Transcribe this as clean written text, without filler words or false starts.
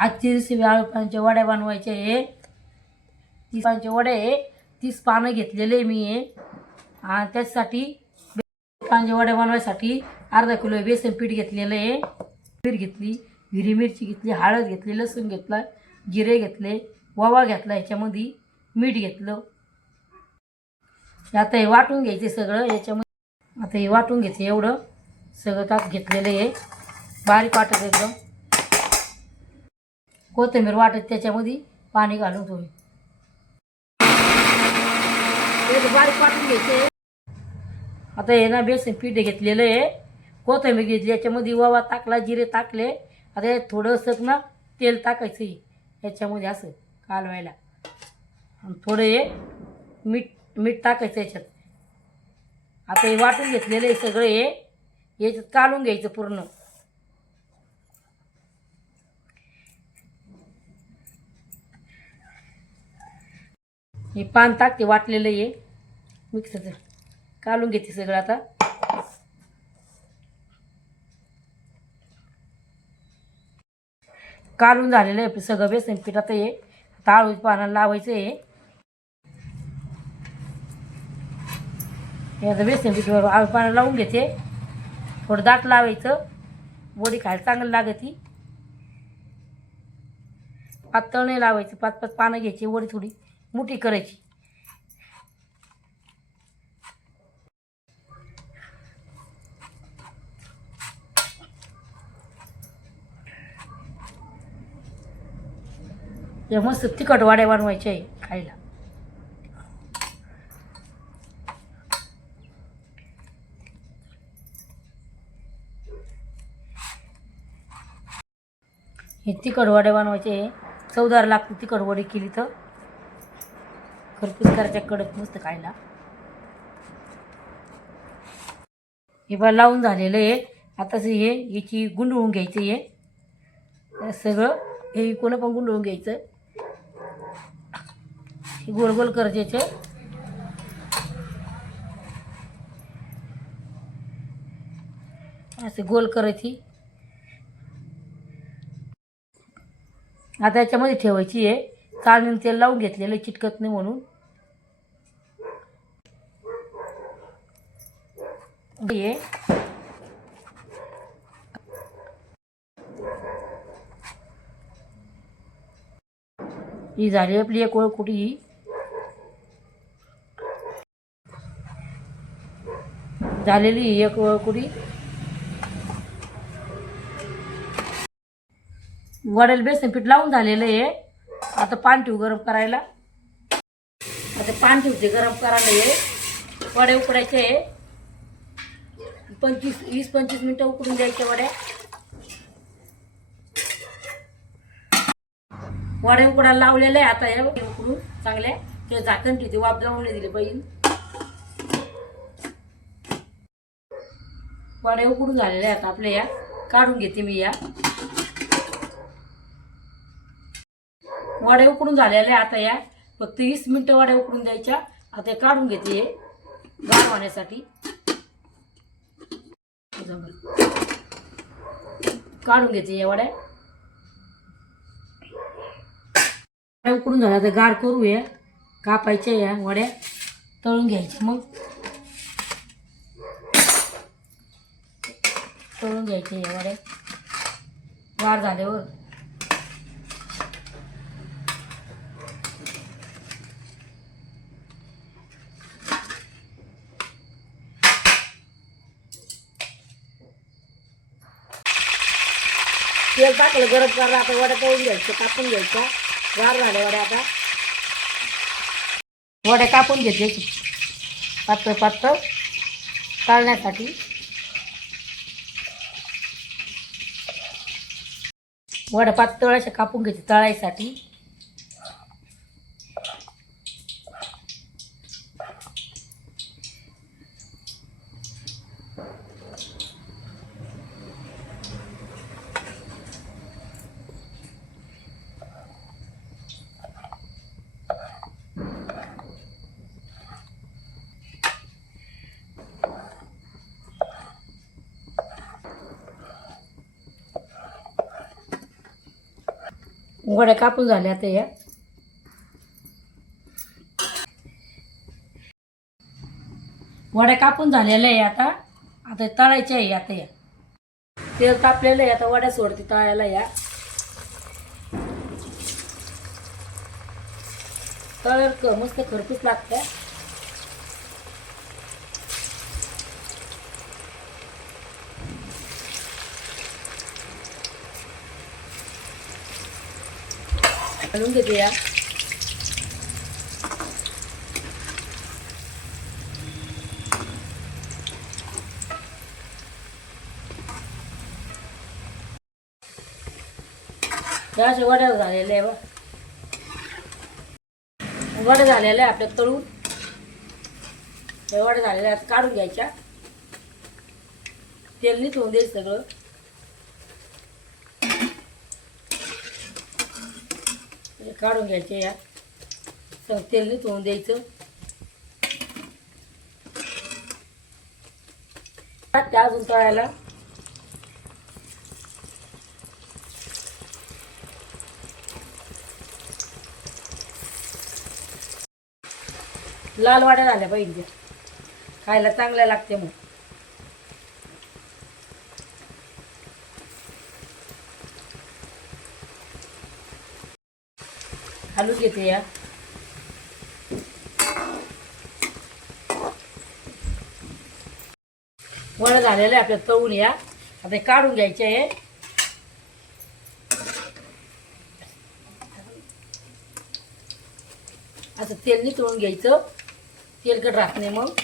आजची रेसिपी आळू पानाच्या वड्या बनवायच्या आहे. 30 पानाचे वडे आहे. 30 पानं घेतलेले मी आहे. आणि त्याच्यासाठी पानाच्या वड्या बनवायसाठी अर्धा किलो बेसन पीठ घेतलेलं आहे. पीठ घेतली, हिरवी मिरची घेतली, हळद घेतली, लसूण घेतला, जिरे घेतले, ओवा घेतला, ह्याच्यामध्ये मीठ घेतलं. आता हे वाटून घ्यायचे सगळं याच्यामध्ये. आता हे वाटून घ्यायचं एवढं सगळं त्यात घेतलेलं आहे. बारीक वाटत एकदम. कोथिंबीर वाटत त्याच्यामध्ये पाणी घालून थोडी बारीक वाटून घ्यायचे. आता हे ना बेसन पीठ घेतलेलं आहे, कोथिंबीर घेतली, याच्यामध्ये ओवा टाकला, जिरे टाकले. आता हे थोडंसं ना तेल टाकायचं आहे याच्यामध्ये असं कालवायला. आणि थोडं हे मीठ टाकायचं याच्यात. आता हे वाटून घेतलेलं आहे सगळं हे याच्यात कालून घ्यायचं पूर्ण. हे पान टाकते वाटलेलं आहे मिक्सरचं, कालून घेते सगळं. आता कालून झालेलं आहे सगळं बेसन पीठ. आता हे आळू पानाला लावायचं आहे. हे आता बेसन पीठ आळू पानाला लावून घेते. थोडं दाट लावायचं, वडी खायला चांगलं लागते. पातळ नाही लावायचं, 5-5 पानं घ्यायची, वडी थोडी मोठी करायची. या मस्त तिखट वड्या बनवायच्या आहे खायला. हे तिखट वड्या बनवायचे आहे. चवदार लागते तिखट वडी केली तर. खरपूस करायच्या कडक मस्त खायला. हे बा लावून झालेलं आहे. आता हे याची गुंडळून घ्यायचं आहे सगळं. हे कोणं पण गुंडळून घ्यायचं. हे गोल गोल करायचे. असे गोल करायची. आता याच्यामध्ये ठेवायची आहे. चाळणीने तेल लावून घेतलेलं चिटकत नाही म्हणून. हे ही झाली आपली एक कुठी झालेली एक कुठी. वड्याला बेसन पीठ लावून झालेलं आहे. आता पाणी ठेवू गरम करायला. आता पाणी ठेवते गरम करायला. हे वड्या उकडायचे आहे. 20-25 मिनटं उकडून द्यायच्या वड्या. वड्या उकडायला लावलेल्या आहे. आता या उकडून चांगल्या ते झाकण ठेवते, वाफ जाऊन नाही दिले पाहिजे. वड्या उकडून झालेल्या आहेत आपल्या. या काढून घेते मी. या वड्या उकडून झालेल्या आता या फक्त 20 मिनटं वड्या उकडून द्यायच्या. आता काढून घेते हे गार होण्यासाठी. काढून घेते या वड्या. उकडून झाल्या तर गार करू. या कापायच्या या वड्या तळून घ्यायच्या. मग तळून घ्यायच्या या वड्या गार झाल्यावर. तेल टाकलं गरम करायला. आता वड्या तळून घ्यायच्या, कापून घ्यायच्या. गार झाल्या वड्या. आता वड्या कापून घेतल्या पातळ पातळ तळण्यासाठी. वड्या पातळ अशा कापून घ्यायच्या तळायसाठी. वड्या कापून झाल्या आता या. वड्या कापून झालेल्या आहे आता. आता तळायच्या आहे आता या. तेल तापलेलं आहे आता वड्या सोडते तळायला या. तळ मस्त खरपूस लागतं. घालून घेते या. अशा वड्या झालेल्या आहे बा. वड्या झालेल्या आहे आपल्या तळून. वड्या झालेल्या आहेत काढून घ्यायच्या. तेल निथळून द्यायचं सगळं. काढून घ्यायचे या. सगळं तेल निथळून द्यायचं. त्या अजून तळायला. लाल वाड्या झाल्या पाहिजे. खायला चांगल्या लागते मग. घालून घेते या. वड्या झालेल्या आपल्या तळून या. आता काढून घ्यायचे आहे. असं तेल निथळून घ्यायचं. तेलकट राहत नाही मग.